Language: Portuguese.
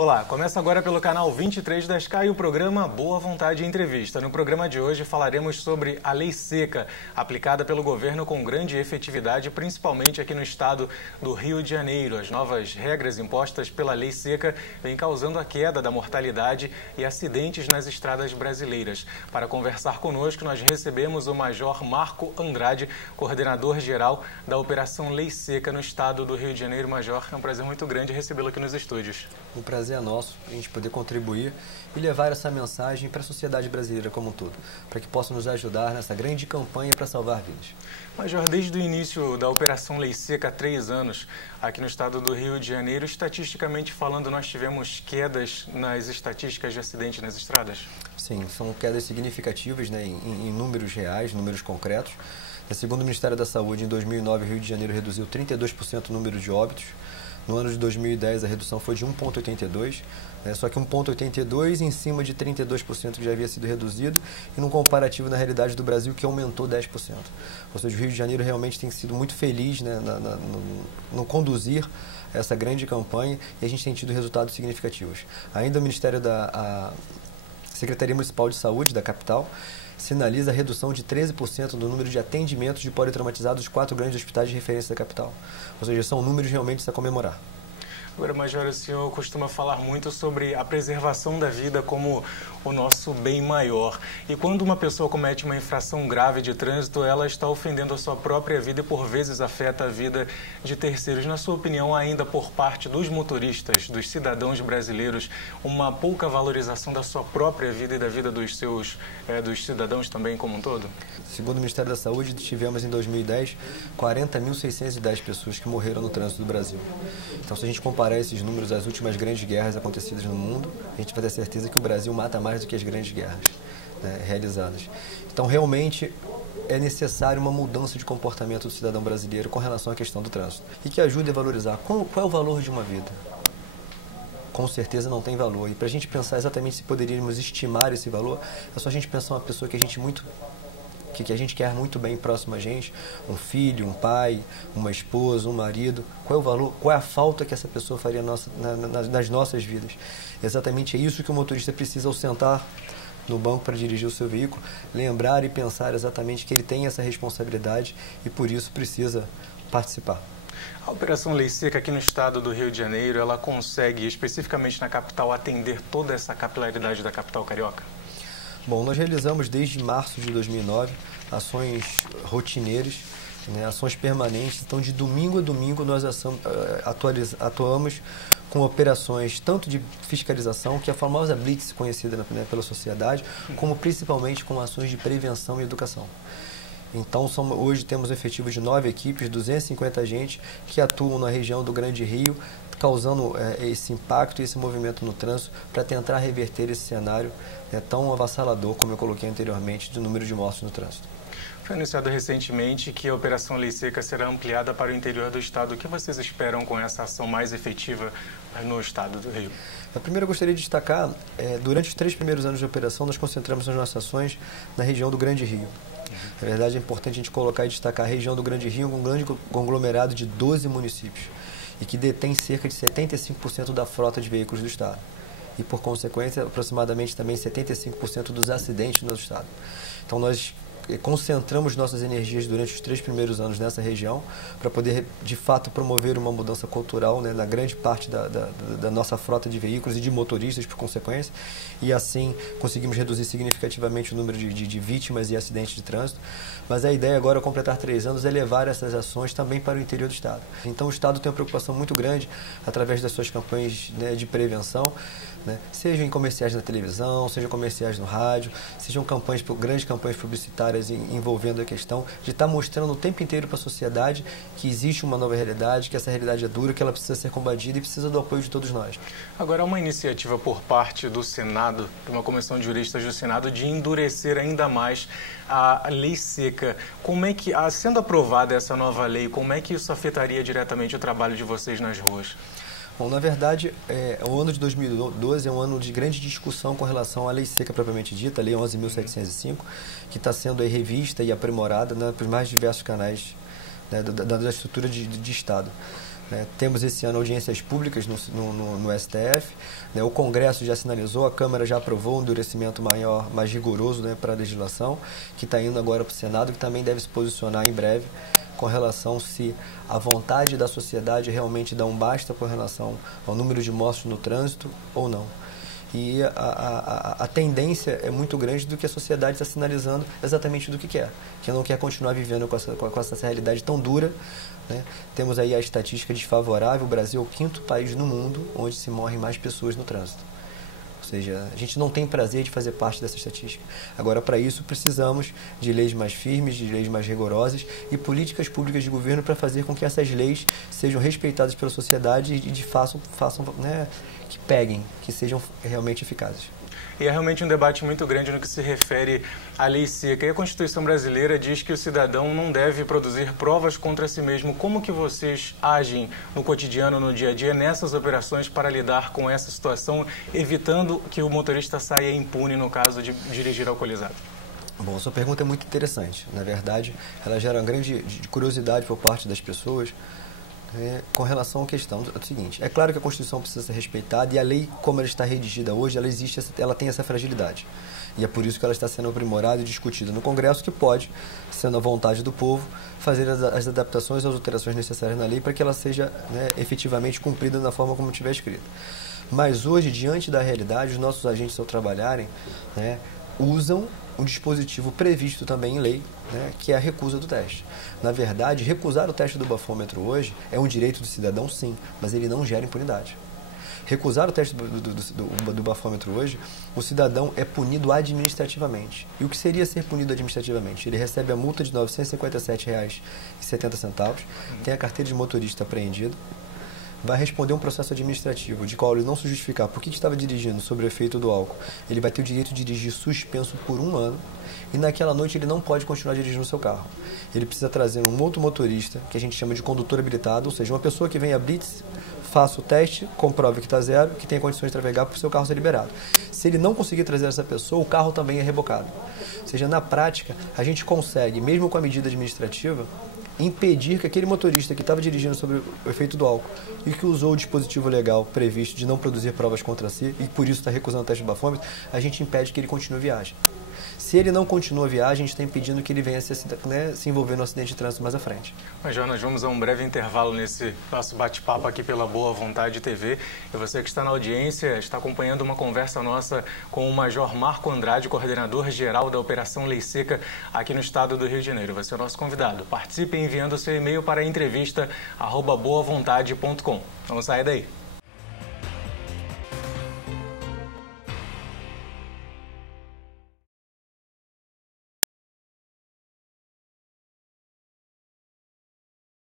Olá, começa agora pelo canal 23 da Sky o programa Boa Vontade Entrevista. No programa de hoje falaremos sobre a Lei Seca, aplicada pelo governo com grande efetividade, principalmente aqui no estado do Rio de Janeiro. As novas regras impostas pela Lei Seca vêm causando a queda da mortalidade e acidentes nas estradas brasileiras. Para conversar conosco, nós recebemos o Major Marco Andrade, coordenador-geral da Operação Lei Seca no estado do Rio de Janeiro. Major, é um prazer muito grande recebê-lo aqui nos estúdios. O prazer é nosso, a gente poder contribuir e levar essa mensagem para a sociedade brasileira como um todo, para que possa nos ajudar nessa grande campanha para salvar vidas. Major, desde o início da Operação Lei Seca, há 3 anos, aqui no estado do Rio de Janeiro, estatisticamente falando, nós tivemos quedas nas estatísticas de acidentes nas estradas? Sim, são quedas significativas, né, em números reais, números concretos. Segundo o Ministério da Saúde, em 2009, o Rio de Janeiro reduziu 32% o número de óbitos. No ano de 2010, a redução foi de 1,82%, só que 1,82% em cima de 32% que já havia sido reduzido, e num comparativo, na realidade, do Brasil, que aumentou 10%. Ou seja, o Rio de Janeiro realmente tem sido muito feliz, né, no conduzir essa grande campanha, e a gente tem tido resultados significativos. Ainda o Ministério da Secretaria Municipal de Saúde da capital sinaliza a redução de 13% do número de atendimentos de politraumatizados dos 4 grandes hospitais de referência da capital. Ou seja, são números realmente a comemorar. Agora, Major, o senhor costuma falar muito sobre a preservação da vida como o nosso bem maior. E quando uma pessoa comete uma infração grave de trânsito, ela está ofendendo a sua própria vida e, por vezes, afeta a vida de terceiros. Na sua opinião, ainda por parte dos motoristas, dos cidadãos brasileiros, uma pouca valorização da sua própria vida e da vida dos cidadãos também como um todo? Segundo o Ministério da Saúde, tivemos em 2010 40.610 pessoas que morreram no trânsito do Brasil. Então, se a gente comparar esses números às últimas grandes guerras acontecidas no mundo, a gente vai ter certeza que o Brasil mata mais do que as grandes guerras, né, realizadas. Então, realmente, é necessário uma mudança de comportamento do cidadão brasileiro com relação à questão do trânsito e que ajude a valorizar. Qual é o valor de uma vida? Com certeza não tem valor. E para a gente pensar exatamente se poderíamos estimar esse valor, é só a gente pensar uma pessoa que a gente quer muito bem próximo a gente, um filho, um pai, uma esposa, um marido. Qual é o valor, qual é a falta que essa pessoa faria nas nossas vidas? Exatamente é isso que o motorista precisa ao sentar no banco para dirigir o seu veículo, lembrar e pensar exatamente que ele tem essa responsabilidade e por isso precisa participar. A Operação Lei Seca aqui no estado do Rio de Janeiro, ela consegue, especificamente na capital, atender toda essa capilaridade da capital carioca? Bom, nós realizamos desde março de 2009 ações rotineiras, né, ações permanentes. Então, de domingo a domingo, nós atuamos com operações tanto de fiscalização, que é a famosa Blitz conhecida, né, pela sociedade, como principalmente com ações de prevenção e educação. Então, hoje temos um efetivo de 9 equipes, 250 agentes que atuam na região do Grande Rio, causando esse impacto e esse movimento no trânsito para tentar reverter esse cenário tão avassalador, como eu coloquei anteriormente, do número de mortes no trânsito. Foi anunciado recentemente que a Operação Lei Seca será ampliada para o interior do estado. O que vocês esperam com essa ação mais efetiva no estado do Rio? Primeiro, eu gostaria de destacar, durante os 3 primeiros anos de operação, nós concentramos as nossas ações na região do Grande Rio. Na verdade, é importante a gente colocar e destacar a região do Grande Rio, um grande conglomerado de 12 municípios, e que detém cerca de 75% da frota de veículos do estado. E, por consequência, aproximadamente também 75% dos acidentes no estado. Então, nós concentramos nossas energias durante os 3 primeiros anos nessa região para poder, de fato, promover uma mudança cultural, né, na grande parte da nossa frota de veículos e de motoristas, por consequência, e assim conseguimos reduzir significativamente o número de vítimas e acidentes de trânsito. Mas a ideia agora, ao completar 3 anos, é levar essas ações também para o interior do estado. Então, o estado tem uma preocupação muito grande através das suas campanhas, né, de prevenção, né, sejam em comerciais na televisão, sejam comerciais no rádio, sejam grandes campanhas publicitárias envolvendo a questão de estar mostrando o tempo inteiro para a sociedade que existe uma nova realidade, que essa realidade é dura, que ela precisa ser combatida e precisa do apoio de todos nós. Agora, há uma iniciativa por parte do Senado, de uma comissão de juristas do Senado, de endurecer ainda mais a Lei Seca. Como é que, sendo aprovada essa nova lei, como é que isso afetaria diretamente o trabalho de vocês nas ruas? Bom, na verdade, o ano de 2012 é um ano de grande discussão com relação à Lei Seca propriamente dita, a Lei 11.705, que está sendo aí revista e aprimorada, né, por mais diversos canais, né, da estrutura de Estado. né? Temos esse ano audiências públicas no STF, né? O Congresso já sinalizou, a Câmara já aprovou um endurecimento maior, mais rigoroso, né, para a legislação, que está indo agora para o Senado, que também deve se posicionar em breve com relação se a vontade da sociedade realmente dá um basta com relação ao número de mortos no trânsito ou não. E a tendência é muito grande do que a sociedade está sinalizando exatamente do que quer, que não quer continuar vivendo com essa realidade tão dura, né? Temos aí a estatística desfavorável, o Brasil é o 5º país no mundo onde se morrem mais pessoas no trânsito. Ou seja, a gente não tem prazer de fazer parte dessa estatística. Agora, para isso, precisamos de leis mais firmes, de leis mais rigorosas e políticas públicas de governo para fazer com que essas leis sejam respeitadas pela sociedade e façam né, que peguem, que sejam realmente eficazes. E é realmente um debate muito grande no que se refere à lei seca. E a Constituição brasileira diz que o cidadão não deve produzir provas contra si mesmo. Como que vocês agem no cotidiano, no dia a dia, nessas operações para lidar com essa situação, evitando que o motorista saia impune no caso de dirigir alcoolizado? Bom, sua pergunta é muito interessante. Na verdade, ela gera uma grande curiosidade por parte das pessoas, com relação à questão do seguinte: é claro que a Constituição precisa ser respeitada e a lei, como ela está redigida hoje, ela tem essa fragilidade. E é por isso que ela está sendo aprimorada e discutida no Congresso, que pode, sendo a vontade do povo, fazer as adaptações, as alterações necessárias na lei para que ela seja, né, efetivamente cumprida da forma como estiver escrita. Mas hoje, diante da realidade, os nossos agentes, ao trabalharem, né, usam um dispositivo previsto também em lei, né, que é a recusa do teste. Na verdade, recusar o teste do bafômetro hoje é um direito do cidadão, sim, mas ele não gera impunidade. Recusar o teste do bafômetro hoje, o cidadão é punido administrativamente. E o que seria ser punido administrativamente? Ele recebe a multa de R$ 957,70, tem a carteira de motorista apreendida, vai responder um processo administrativo de qual ele não se justificar por que estava dirigindo sob o efeito do álcool. Ele vai ter o direito de dirigir suspenso por 1 ano e naquela noite ele não pode continuar dirigindo o seu carro. Ele precisa trazer um outro motorista, que a gente chama de condutor habilitado, ou seja, uma pessoa que venha a blitz, faça o teste, comprove que está zero, que tem condições de trafegar para o seu carro ser liberado. Se ele não conseguir trazer essa pessoa, o carro também é rebocado. Ou seja, na prática, a gente consegue, mesmo com a medida administrativa, impedir que aquele motorista que estava dirigindo sob o efeito do álcool e que usou o dispositivo legal previsto de não produzir provas contra si e por isso está recusando o teste de bafômetro, a gente impede que ele continue a viagem. Se ele não continua a viagem, a gente está impedindo que ele venha se envolver no acidente de trânsito mais à frente. Mas, João, nós vamos a um breve intervalo nesse nosso bate-papo aqui pela Boa Vontade TV. E você que está na audiência, está acompanhando uma conversa nossa com o Major Marco Andrade, coordenador-geral da Operação Lei Seca aqui no estado do Rio de Janeiro. Vai ser o nosso convidado. Participe enviando seu e-mail para entrevista@boavontade.com. Vamos sair daí.